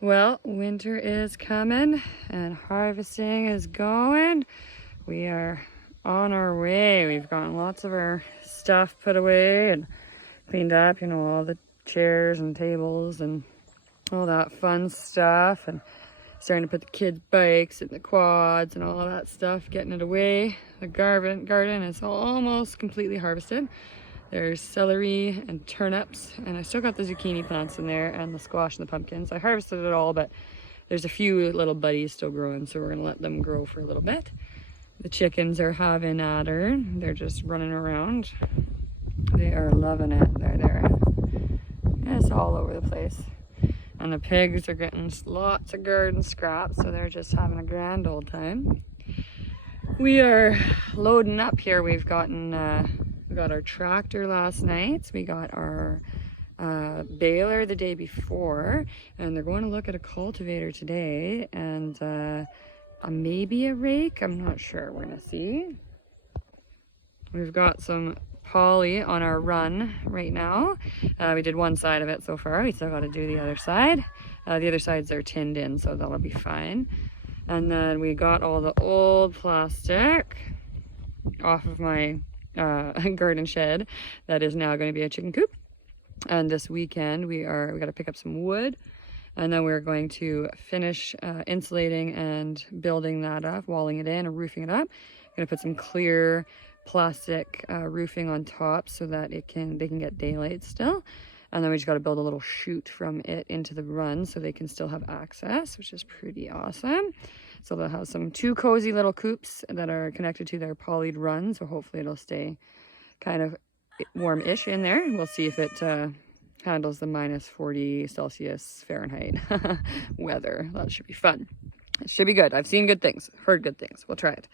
Well, winter is coming and harvesting is going. We are on our way. We've gotten lots of our stuff put away and cleaned up, all the chairs and tables and all that fun stuff, and starting to put the kids' bikes and the quads and all of that stuff, getting it away. The garden is almost completely harvested. There's celery and turnips, and I still got the zucchini plants in there and the squash and the pumpkins. I harvested it all, but there's a few little buddies still growing, so we're gonna let them grow for a little bit. The chickens are having at her. They're just running around. They are loving it. They're there. It's all over the place. And the pigs are getting lots of garden scraps, so they're just having a grand old time. We are loading up here. We got our tractor last night. We got our baler the day before, and they're going to look at a cultivator today, and maybe a rake. I'm not sure. We're gonna see. We've got some poly on our run right now. We did one side of it so far. We still got to do the other side. The other sides are tinned in, so that'll be fine. And then we got all the old plastic off of my garden shed that is now going to be a chicken coop. And this weekend we got to pick up some wood, and then we're going to finish insulating and building that up, walling it in and roofing it up. Going to put some clear plastic roofing on top so that they can get daylight still. And then we just got to build a little chute from it into the run so they can still have access, which is pretty awesome. So they'll have two cozy little coops that are connected to their polyed run. So hopefully it'll stay kind of warm-ish in there. We'll see if it handles the -40°C Fahrenheit weather. That should be fun. It should be good. I've seen good things, heard good things. We'll try it.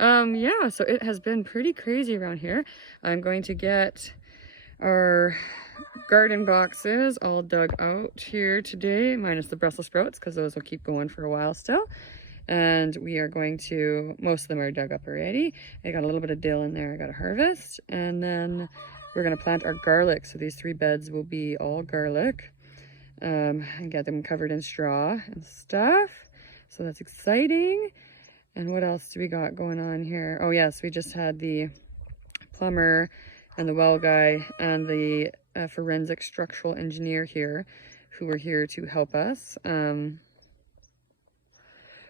Yeah, so it has been pretty crazy around here. I'm going to get our garden boxes all dug out here today, minus the Brussels sprouts, because those will keep going for a while still. And we are going to, most of them are dug up already. I got a little bit of dill in there I got to harvest. And then we're going to plant our garlic. So these 3 beds will be all garlic, and get them covered in straw and stuff. So that's exciting. And what else do we got going on here? Oh yes, we just had the plumber and the well guy and the forensic structural engineer here, who were here to help us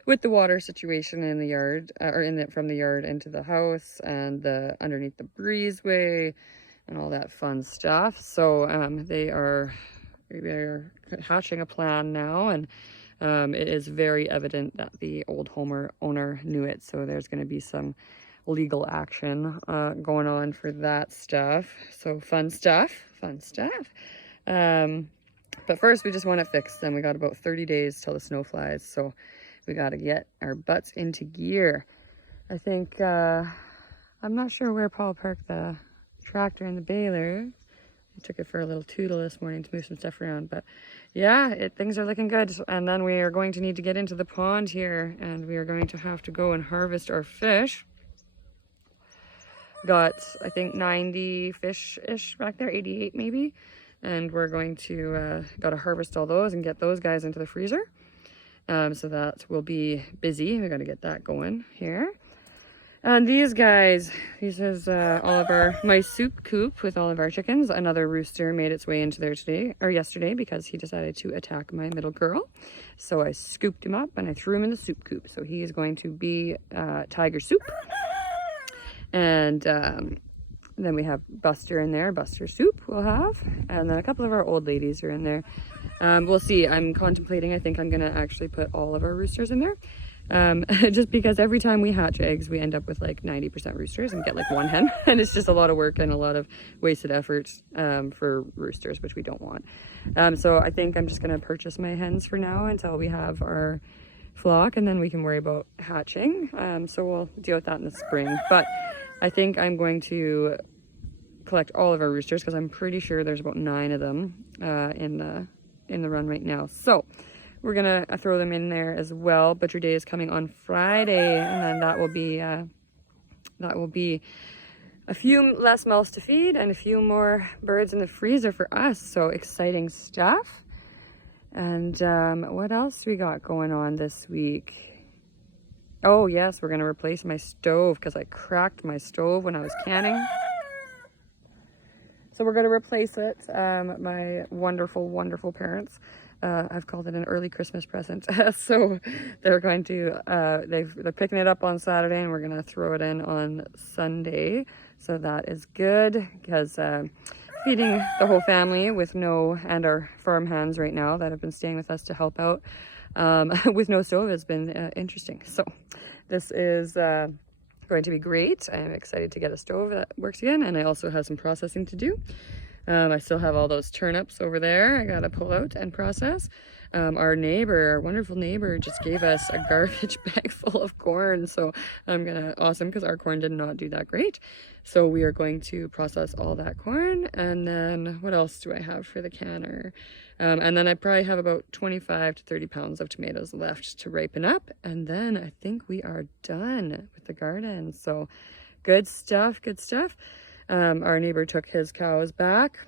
with the water situation in the yard, from the yard into the house, and underneath the breezeway and all that fun stuff. So they're hatching a plan now, and it is very evident that the old owner knew it. So there's going to be some legal action going on for that stuff. So fun stuff. But first we just want it fixed. Then we got about 30 days till the snow flies. So we got to get our butts into gear. I think, I'm not sure where Paul parked the tractor and the baler. I took it for a little tootle this morning to move some stuff around, but yeah, things are looking good. And then we are going to need to get into the pond here, and we are going to have to go and harvest our fish. Got, I think, 90 fish-ish back there, 88 maybe. And we're going to, got to harvest all those and get those guys into the freezer. So that will be busy. We got to get that going here. And these guys, this is my soup coop with all of our chickens. Another rooster made its way into there yesterday because he decided to attack my middle girl. So I scooped him up and I threw him in the soup coop. So he is going to be Tiger Soup. And then we have Buster in there, Buster Soup we'll have. And then a couple of our old ladies are in there. We'll see. I'm contemplating, I think I'm going to actually put all of our roosters in there. Just because every time we hatch eggs, we end up with like 90% roosters and get like 1 hen. And it's just a lot of work and a lot of wasted effort for roosters, which we don't want. So I think I'm just going to purchase my hens for now until we have our flock, and then we can worry about hatching. So we'll deal with that in the spring. But I think I'm going to collect all of our roosters because I'm pretty sure there's about 9 of them in the run right now. So we're gonna throw them in there as well. Butcher Day is coming on Friday, and then that will be a few less mouths to feed and a few more birds in the freezer for us. So exciting stuff. And what else we got going on this week? Oh yes, we're gonna replace my stove because I cracked my stove when I was canning. So we're gonna replace it. My wonderful, wonderful parents, I've called it an early Christmas present. So they're going to, they're picking it up on Saturday and we're gonna throw it in on Sunday. So that is good because feeding the whole family with and our farm hands right now that have been staying with us to help out with no stove has been interesting. So this is going to be great. I'm excited to get a stove that works again, and I also have some processing to do. I still have all those turnips over there I gotta pull out and process. Our wonderful neighbor, just gave us a garbage bag full of corn, so awesome, because our corn did not do that great. So we are going to process all that corn, and then what else do I have for the canner? And then I probably have about 25 to 30 pounds of tomatoes left to ripen up, and then I think we are done with the garden. So good stuff, good stuff. Our neighbor took his cows back,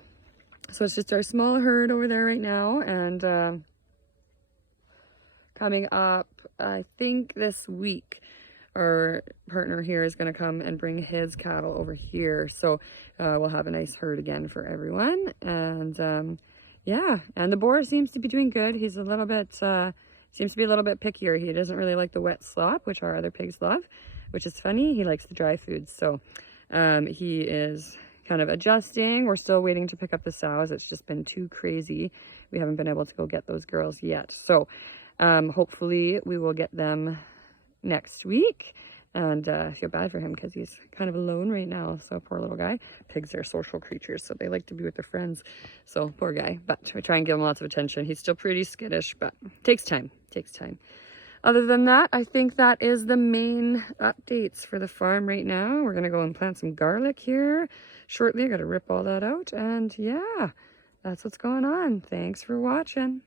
so it's just our small herd over there right now. And coming up, I think this week, our partner here is going to come and bring his cattle over here, so we'll have a nice herd again for everyone. And yeah, and the boar seems to be doing good. He's a little bit seems to be a little bit pickier. He doesn't really like the wet slop, which our other pigs love, which is funny. He likes the dry foods, so he is kind of adjusting. We're still waiting to pick up the sows. It's just been too crazy. We haven't been able to go get those girls yet, so hopefully we will get them next week. And I feel bad for him because he's kind of alone right now. So poor little guy. Pigs are social creatures, so they like to be with their friends. So poor guy. But we try and give him lots of attention. He's still pretty skittish, but takes time. Takes time. Other than that, I think that is the main updates for the farm right now. We're going to go and plant some garlic here shortly. I got to rip all that out. And yeah, that's what's going on. Thanks for watching.